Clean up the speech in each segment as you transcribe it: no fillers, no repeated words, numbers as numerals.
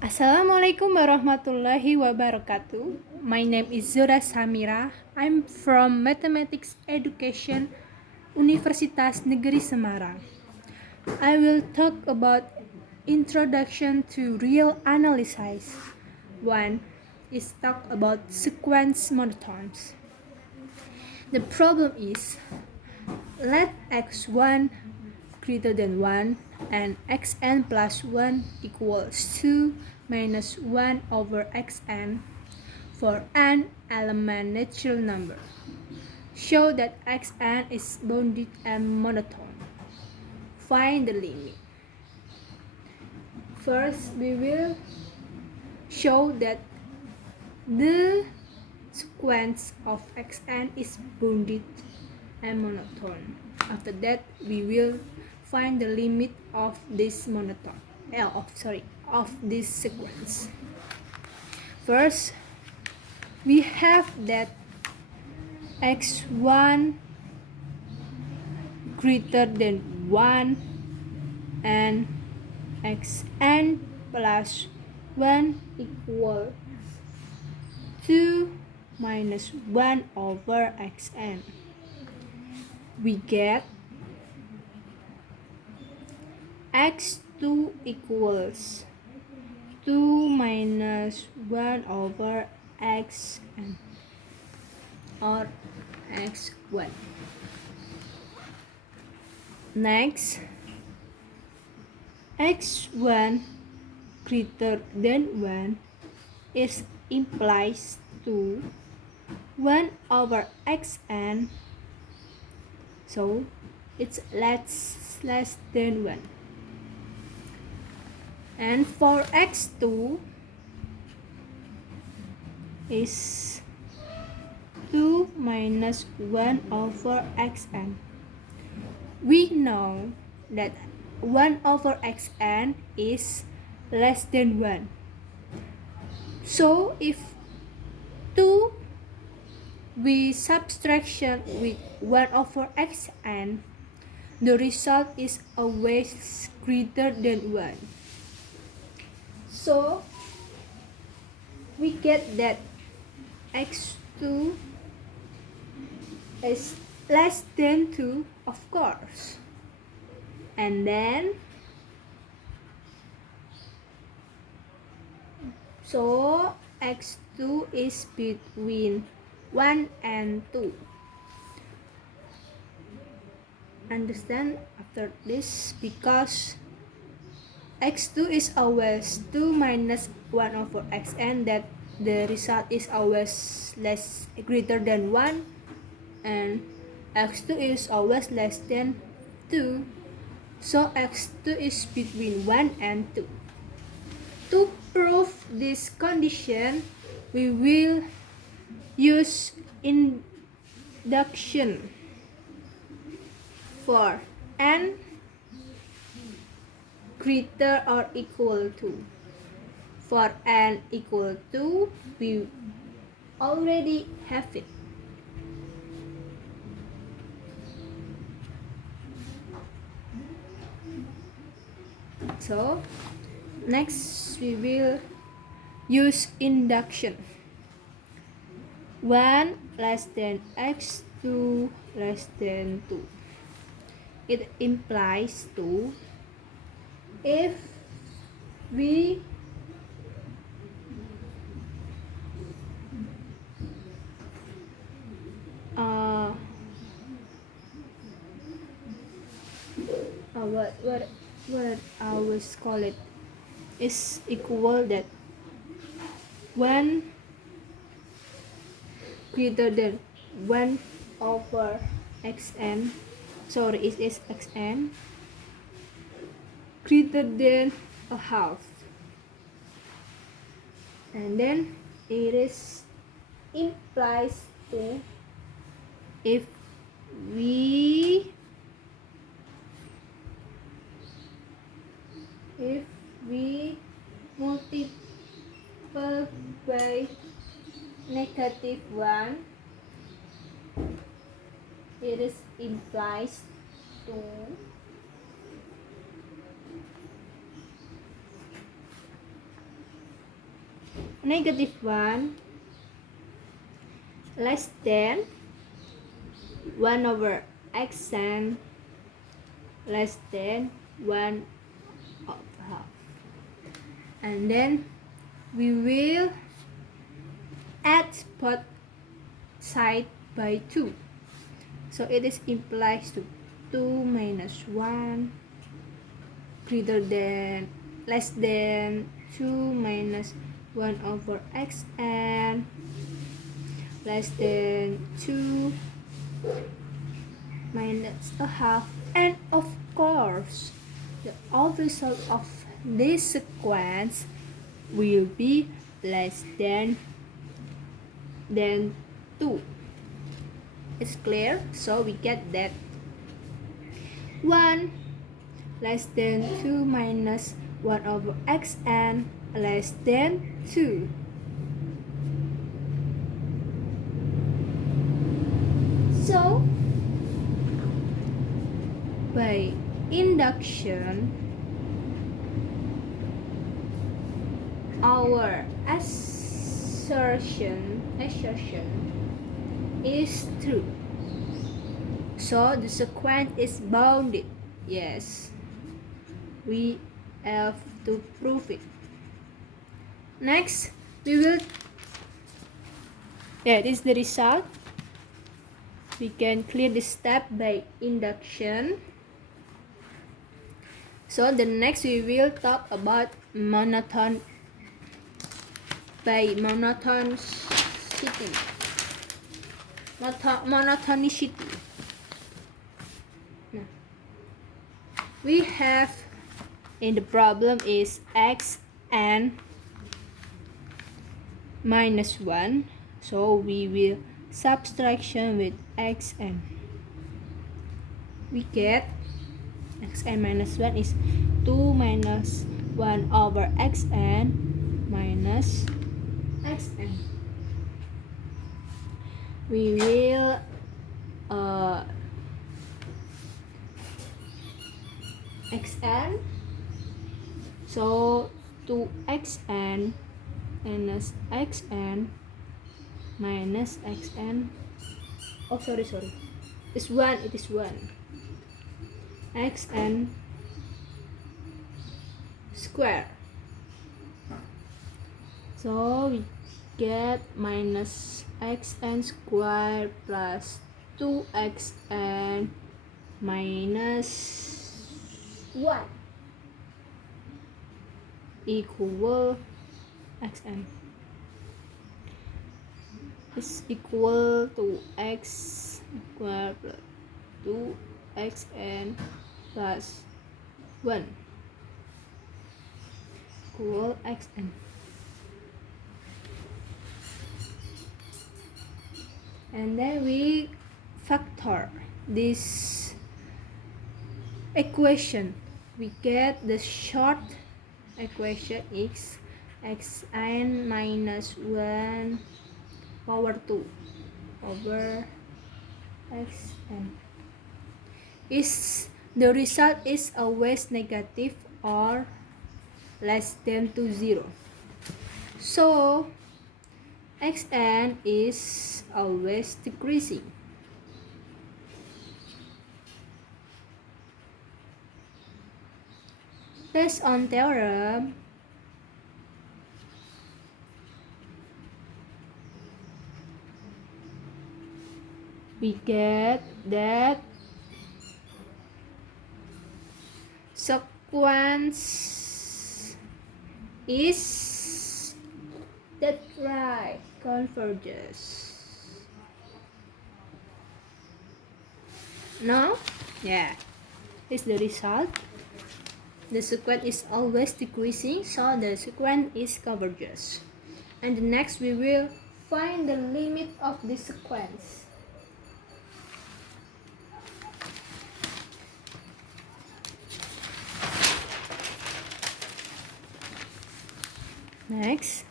Assalamualaikum warahmatullahi wabarakatuh. My name is Zora Samira. I'm from Mathematics Education, Universitas Negeri Semarang. I will talk about Introduction to Real Analysis. 1 is talk about sequence monotones. The problem is, let x1 greater than 1 and xn plus 1 equals 2 minus 1 over xn for an element natural number. Show that xn is bounded and monotone. Find the limit. First, we will show that the sequence of xn is bounded and monotone. After that, we will find the limit of this of this sequence. First, we have that x1 greater than 1 and xn plus 1 equal 2 minus 1 over xn. We get x2 equals 2 minus 1 over xn or x1. Next, x1 greater than 1 is implies to 1 over xn, so it's less than 1. And for x2 is 2 minus 1 over xn. We know that 1 over xn is less than 1. So if 2 we subtraction with 1 over xn, the result is always greater than 1. So we get that x2 is less than 2, of course. And then so x2 is between 1 and 2. Understand after this, because x2 is always 2 minus 1 over xn, that the result is always greater than 1, and x2 is always less than 2, so x2 is between 1 and 2. To prove this condition, we will use induction. For n greater or equal to, for n equal to, we already have it. So next we will use induction. 1 less than x2 less than 2. It implies to, if we what I always call it is equal that 1 greater than 1 over xn, sorry, it is xn greater than a half, and then it is implies to, if we multiple by -1, it is implies to -1 less than 1 over xn less than 1 over half. And then we will add both sides by 2. So it is implies to 2 minus 1 greater than less than 2 minus 1 over xn less than 2 minus a half, and of course the end result of this sequence will be less than 2. It's clear, so we get that 1 less than 2 minus 1 over xn less than 2. So by induction, our assertion is true. So the sequence is bounded. Yes, we have to prove it. Next, we will. That is the result. We can clear this step by induction. So the next we will talk about monotonicity. Now, we have in the problem is xn minus 1. So we will subtraction with xn. We get xn minus 1 is 2 minus 1 over xn minus xn. We will xn, so 2xn minus xn minus xn, oh sorry, it's 1, it is 1, xn square. So we get minus xn square plus 2xn minus 1 equal xn is equal to x square plus 2xn plus 1 equal xn. And then we factor this equation. We get the short equation is xn minus 1 power 2 over xn. Is the result is always negative or less than to 0. So xn is always decreasing. Based on theorem, we get that sequence is that right converges. No? Yeah. Is the result. The sequence is always decreasing, so the sequence is converges. And the next we will find the limit of the sequence. Next,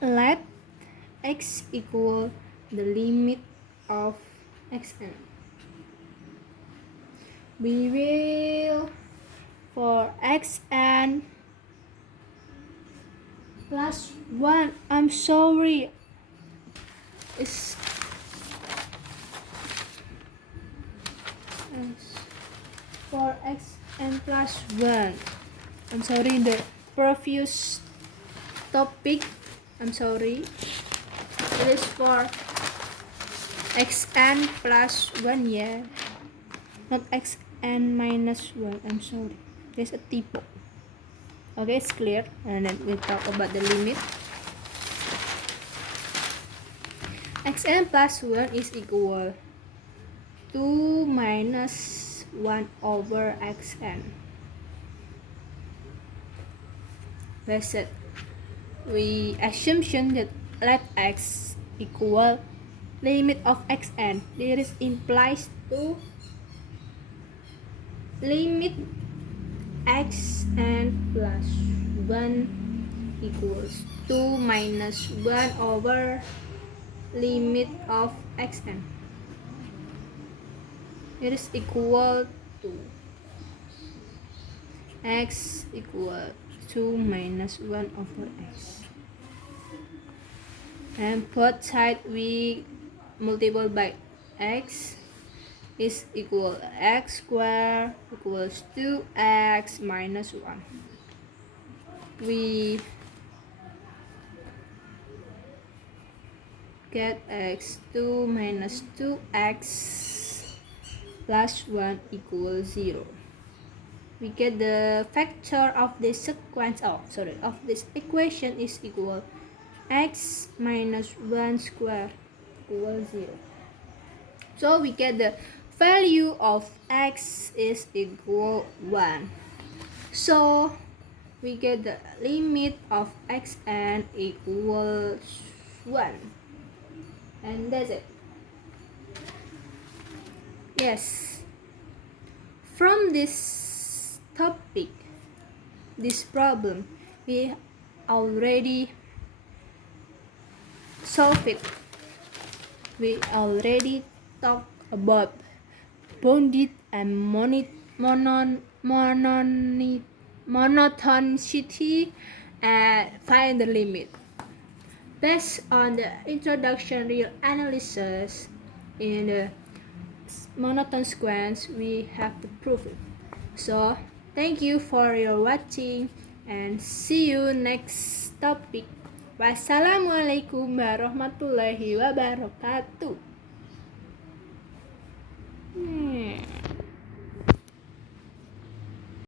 let x equal the limit of xn. We will, for xn plus 1. I'm sorry. It's for xn plus 1. I'm sorry, the previous topic. I'm sorry. It is for xn plus 1, yeah. Not xn minus 1. I'm sorry. There's a typo. Okay, it's clear. And then we talk about the limit. Xn plus 1 is equal to minus 1 over xn. That's it. We assumption that let x equal limit of xn. This implies to limit xn plus 1 equals 2 minus 1 over limit of xn. It is equal to x equal 2 minus 1 over x. And both sides we multiply by x is equal x squared equals 2x minus 1. We get x 2 minus 2x plus 1 equals 0. We get the factor of this sequence of this equation is equal x minus 1 squared equals 0. So we get the value of x is equal 1. So we get the limit of xn equals 1. And that's it. Yes. From this topic, this problem, we already solved it. We already talked about bounded and monotonicity and find the limit. Based on the introduction real analysis in the monotone sequence, we have to prove it. So thank you for your watching and see you next topic. Wassalamualaikum warahmatullahi wabarakatuh.